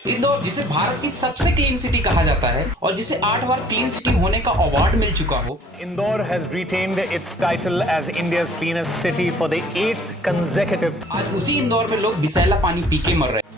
इंदौर, जिसे भारत की सबसे क्लीन सिटी कहा जाता है और जिसे 8 बार क्लीन सिटी होने का अवार्ड मिल चुका हो, Indore has retained its title as India's cleanest city for the 8th consecutive. आज उसी इंदौर में लोग विषैला पानी पी के मर रहे हैं।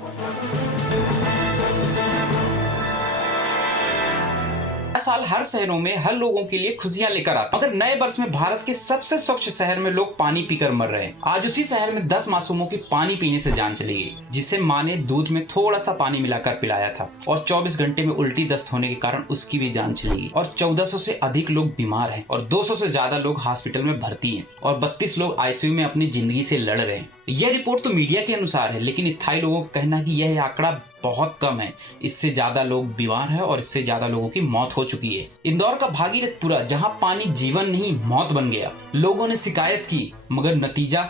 हर साल हर शहरों में हर लोगों के लिए खुशियां लेकर आता, मगर नए वर्ष में भारत के सबसे स्वच्छ शहर में लोग पानी पीकर मर रहे हैं। आज उसी शहर में 10 मासूमों की पानी पीने से जान चली गई, जिसे मां ने दूध में थोड़ा सा पानी मिलाकर पिलाया था और 24 घंटे में उल्टी दस्त होने के कारण उसकी भी जान चली गई। और 1400 से अधिक लोग बीमार हैं और 200 से ज्यादा लोग हॉस्पिटल में भर्ती हैं और 32 लोग आईसीयू में अपनी जिंदगी से लड़ रहे हैं। यह रिपोर्ट तो मीडिया के अनुसार है, लेकिन स्थायी लोगों का कहना है कि यह आंकड़ा बहुत कम है। इससे ज्यादा लोग बीमार हैं और इससे ज्यादा लोगों की मौत हो चुकी है। इंदौर का भागीरथपुरा, जहां पानी जीवन नहीं मौत बन गया, लोगों ने शिकायत की मगर नतीजा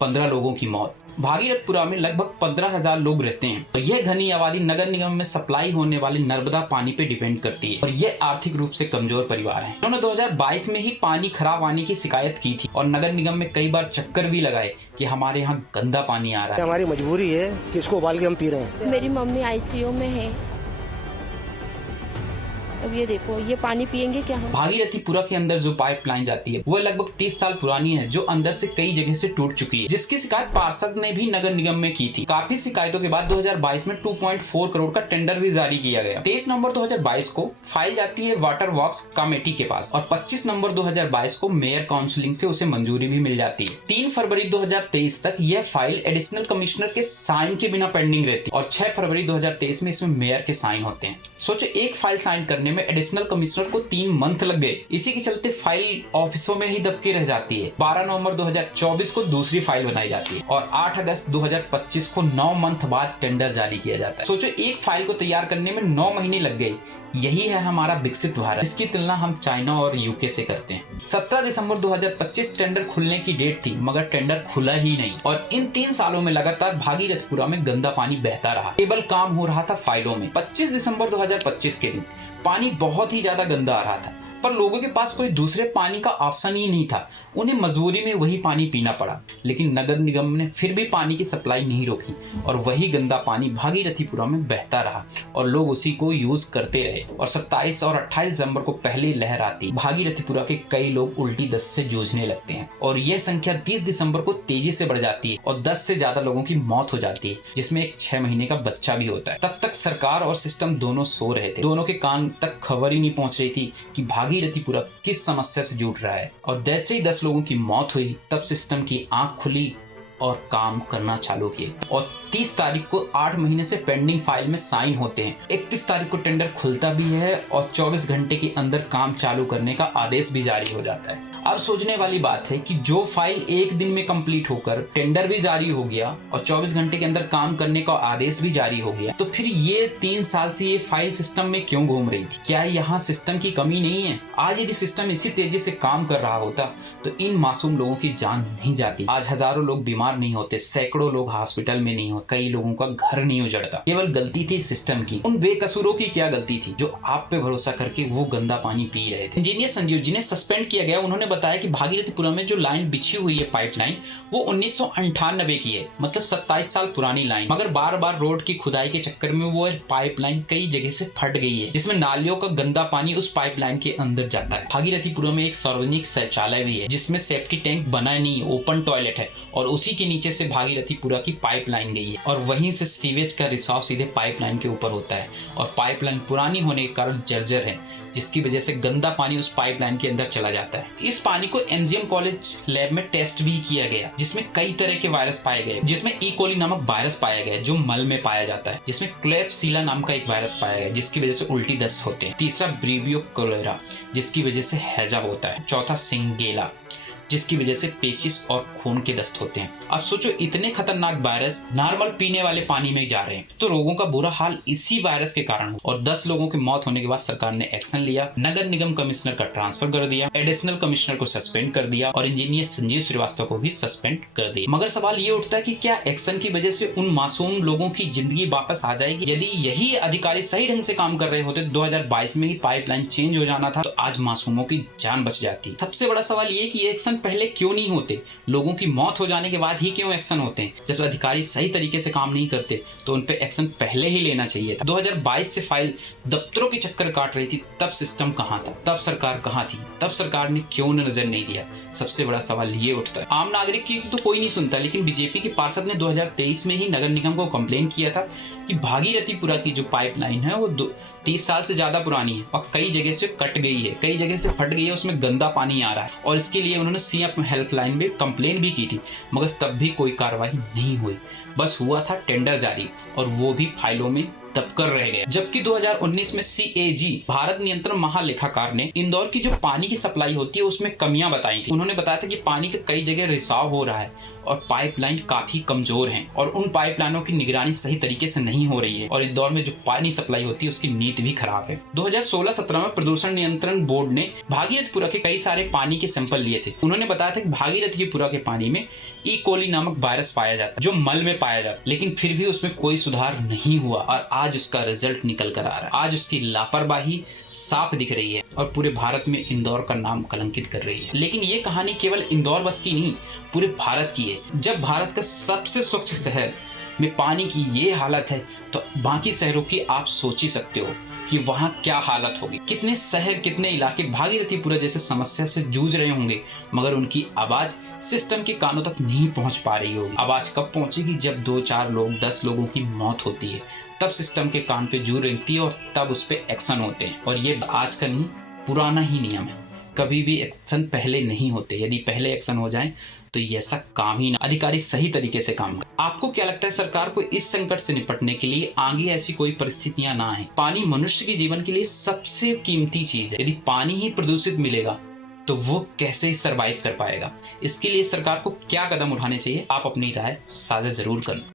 15 लोगों की मौत। भागीरथपुरा में लगभग 15,000 लोग रहते हैं और यह घनी आबादी नगर निगम में सप्लाई होने वाले नर्मदा पानी पे डिपेंड करती है और यह आर्थिक रूप से कमजोर परिवार है। उन्होंने 2022 में ही पानी खराब आने की शिकायत की थी और नगर निगम में कई बार चक्कर भी लगाए कि हमारे यहाँ गंदा पानी आ रहा है। हमारी मजबूरी है कि इसको उबाल के हम पी रहे हैं। मेरी मम्मी आईसीयू में है। अब ये देखो, ये पानी पियेंगे क्या हम? भागीरथीपुरा के अंदर जो पाइपलाइन जाती है वो लगभग 30 साल पुरानी है, जो अंदर से कई जगह से टूट चुकी है, जिसकी शिकायत पार्षद ने भी नगर निगम में की थी। काफी शिकायतों के बाद 2022 में 2.4 करोड़ का टेंडर भी जारी किया गया। 23 नवंबर 2022 को फाइल जाती है वाटर वर्क्स कमेटी के पास और 25 नवंबर 2022 को मेयर काउंसिलिंग से उसे मंजूरी भी मिल जाती है। 3 फरवरी 2023 तक यह फाइल एडिशनल कमिश्नर के साइन के बिना पेंडिंग रहती है और 6 फरवरी 2023 में इसमें मेयर के साइन होते हैं। सोचो, एक फाइल साइन करने में एडिशनल कमिश्नर को 3 मंथ लग गए। इसी के चलते फाइल ऑफिसों में ही दबके रह जाती है। 12 नवंबर 2024 को दूसरी फाइल बनाई जाती है और 8 अगस्त 2025 को 9 मंथ बाद टेंडर जारी किया जाता है। सोचो, एक फाइल को तैयार करने में 9 महीने लग गए। यही है हमारा विकसित भारत, जिसकी तुलना हम चाइना और यूके से करते हैं। 17 दिसंबर 2025 टेंडर खुलने की डेट थी, मगर टेंडर खुला ही नहीं और इन 3 सालों में लगातार भागीरथपुरा में गंदा पानी बहता रहा। केवल काम हो रहा था फाइलों में। 25 दिसंबर 2025 के दिन पानी बहुत ही ज्यादा गंदा आ रहा था, पर लोगों के पास कोई दूसरे पानी का ऑप्शन ही नहीं था। उन्हें मजबूरी में वही पानी पीना पड़ा, लेकिन नगर निगम ने फिर भी पानी की सप्लाई नहीं रोकी और वही गंदा पानी भागीरथीपुरा में बहता रहा और लोग उसी को यूज करते रहे। और 27 और 28 दिसंबर को पहली लहर आती, भागीरथीपुरा के कई लोग उल्टी दस्त से जूझने लगते हैं और यह संख्या 30 दिसंबर को तेजी से बढ़ जाती है और 10 से ज्यादा लोगों की मौत हो जाती है, जिसमें एक 6 महीने का बच्चा भी होता है। तब तक सरकार और सिस्टम दोनों सो रहे थे। दोनों के कान तक खबर ही नहीं पहुंच रही थी कि भागीरथीपुरा किस समस्या से जूझ रहा है। और जैसे ही 10 लोगों की मौत हुई, तब सिस्टम की आंख खुली और काम करना चालू किए और 30 तारीख को 8 महीने से पेंडिंग फाइल में साइन होते हैं। 31 तारीख को टेंडर खुलता भी है और 24 घंटे के अंदर काम चालू करने का आदेश भी जारी हो जाता है। अब सोचने वाली बात है कि जो फाइल एक दिन में कंप्लीट होकर टेंडर भी जारी हो गया और 24 घंटे के अंदर काम करने का आदेश भी जारी हो गया, तो फिर ये 3 साल से ये फाइल सिस्टम में क्यों घूम रही थी? क्या यहाँ सिस्टम की कमी नहीं है? आज यदि सिस्टम इसी तेजी से काम कर रहा होता तो इन मासूम लोगों की जान नहीं जाती। आज हजारों लोग बीमार नहीं होते, सैकड़ों लोग हॉस्पिटल में नहीं होते, कई लोगों का घर नहीं उजड़ता। केवल गलती थी सिस्टम की। उन बेकसूरों की क्या गलती थी जो आप पे भरोसा करके वो गंदा पानी पी रहे थे? इंजीनियर संजीव, जिन्हें सस्पेंड किया गया, उन्होंने बताया कि भागीरथीपुरा में जो लाइन बिछी हुई है पाइपलाइन, वो 1998 की है, मतलब 27 साल पुरानी लाइन, मगर बार बार रोड की खुदाई के चक्कर में वो पाइपलाइन कई जगह से फट गई है, जिसमें नालियों का गंदा पानी उस पाइपलाइन के अंदर जाता है। भागीरथीपुरा में एक सार्वजनिक शौचालय भी है, जिसमें सेफ्टी टैंक बना नहीं, ओपन टॉयलेट है और उसी के नीचे से भागीरथीपुरा की पाइपलाइन गई है और वहीं से सीवेज का रिसाव सीधे पाइपलाइन के ऊपर होता है और पाइपलाइन पुरानी होने के कारण जर्जर है, जिसकी वजह से गंदा पानी उस पाइपलाइन के अंदर चला जाता है। इस पानी को एमजीएम कॉलेज लैब में टेस्ट भी किया गया, जिसमें कई तरह के वायरस पाए गए, जिसमें ई कोली नामक वायरस पाया गया जो मल में पाया जाता है, जिसमें क्लेफ्सिला नाम का एक वायरस पाया गया जिसकी वजह से उल्टी दस्त होते हैं। तीसरा ब्रीवियो कोलेरा, जिसकी वजह से हैजा होता है। चौथा सिंगेला, जिसकी वजह से पेचिस और खून के दस्त होते हैं। अब सोचो, इतने खतरनाक वायरस नॉर्मल पीने वाले पानी में जा रहे हैं, तो लोगों का बुरा हाल इसी वायरस के कारण हो। और 10 लोगों की मौत होने के बाद सरकार ने एक्शन लिया, नगर निगम कमिश्नर का ट्रांसफर कर दिया, एडिशनल कमिश्नर को सस्पेंड कर दिया और इंजीनियर संजीव श्रीवास्तव को भी सस्पेंड कर दिया। मगर सवाल ये उठता है कि क्या एक्शन की वजह से उन मासूम लोगों की जिंदगी वापस आ जाएगी? यदि यही अधिकारी सही ढंग से काम कर रहे होते, 2022 में ही पाइपलाइन चेंज हो जाना था, तो आज मासूमों की जान बच जाती। सबसे बड़ा सवाल ये कि एक्शन पहले क्यों नहीं होते? लोगों की मौत हो जाने के बाद ही क्यों एक्शन होते हैं? जब अधिकारी सही तरीके से काम नहीं करते तो उन पे एक्शन पहले ही लेना चाहिए था। 2022 से फाइल दफ्तरों के चक्कर काट रही थी, तब सिस्टम कहाँ था? तब सरकार कहाँ थी? तब सरकार ने क्यों नजर नहीं दिया? सबसे बड़ा सवाल ये उठता है। आम नागरिक की तो कोई नहीं सुनता, लेकिन बीजेपी के पार्षद ने 2023 में ही नगर निगम को कंप्लेन किया था कि भागीरथीपुरा की जो पाइपलाइन है वो 30 साल से ज्यादा पुरानी है और कई जगह से कट गई है, कई जगह से फट गई है, उसमें गंदा पानी आ रहा है और इसके लिए उन्होंने सीएम हेल्पलाइन में कंप्लेन भी की थी, मगर तब भी कोई कार्रवाई नहीं हुई। बस हुआ था टेंडर जारी और वो भी फाइलों में दबकर रह गया। जबकि 2019 में CAG भारत नियंत्रण महालेखाकार ने इंदौर की जो पानी की सप्लाई होती है उसमें कमियां बताई थी। उन्होंने बताया था कि पानी का कई जगह रिसाव हो रहा है और पाइपलाइन काफी कमजोर हैं और उन पाइपलाइनों की निगरानी सही तरीके से नहीं हो रही है और इंदौर में जो पानी सप्लाई होती है उसकी नीति भी खराब है। 2016-17 में प्रदूषण नियंत्रण बोर्ड ने भागीरथीपुरा के कई सारे पानी के सैंपल लिए थे। उन्होंने बताया था कि भागीरथीपुरा के पानी में ई कोली नामक वायरस पाया जाता है जो मल में पाया जाता है, लेकिन फिर भी उसमें कोई सुधार नहीं हुआ और आज उसका रिजल्ट निकल कर आ रहा है। आज उसकी लापरवाही साफ दिख रही है और पूरे भारत में इंदौर का नाम कलंकित कर रही है। लेकिन ये कहानी केवल इंदौर बस की नहीं, पूरे भारत की है। जब भारत का सबसे स्वच्छ शहर में पानी की ये हालत है तो बाकी शहरों की आप सोच ही सकते हो कि वहाँ क्या हालत होगी। कितने शहर, कितने इलाके भागीरथीपुरा जैसे समस्या से जूझ रहे होंगे, मगर उनकी आवाज सिस्टम के कानों तक नहीं पहुंच पा रही होगी। आवाज कब पहुंचेगी? जब 2-4 लोग, 10 लोगों की मौत होती है, तब सिस्टम के कान पे जू रेंगती है और तब उस पे एक्शन होते हैं। और ये आज का नहीं, पुराना ही नियम है, कभी भी एक्शन पहले नहीं होते। यदि पहले एक्शन हो जाए तो ये ऐसा काम ही ना, अधिकारी सही तरीके से काम करें। आपको क्या लगता है सरकार को इस संकट से निपटने के लिए आगे ऐसी कोई परिस्थितियां ना आए? पानी मनुष्य के जीवन के लिए सबसे कीमती चीज है। यदि पानी ही प्रदूषित मिलेगा तो वो कैसे सरवाइव कर पाएगा? इसके लिए सरकार को क्या कदम उठाने चाहिए? आप अपनी राय साझा जरूर करें।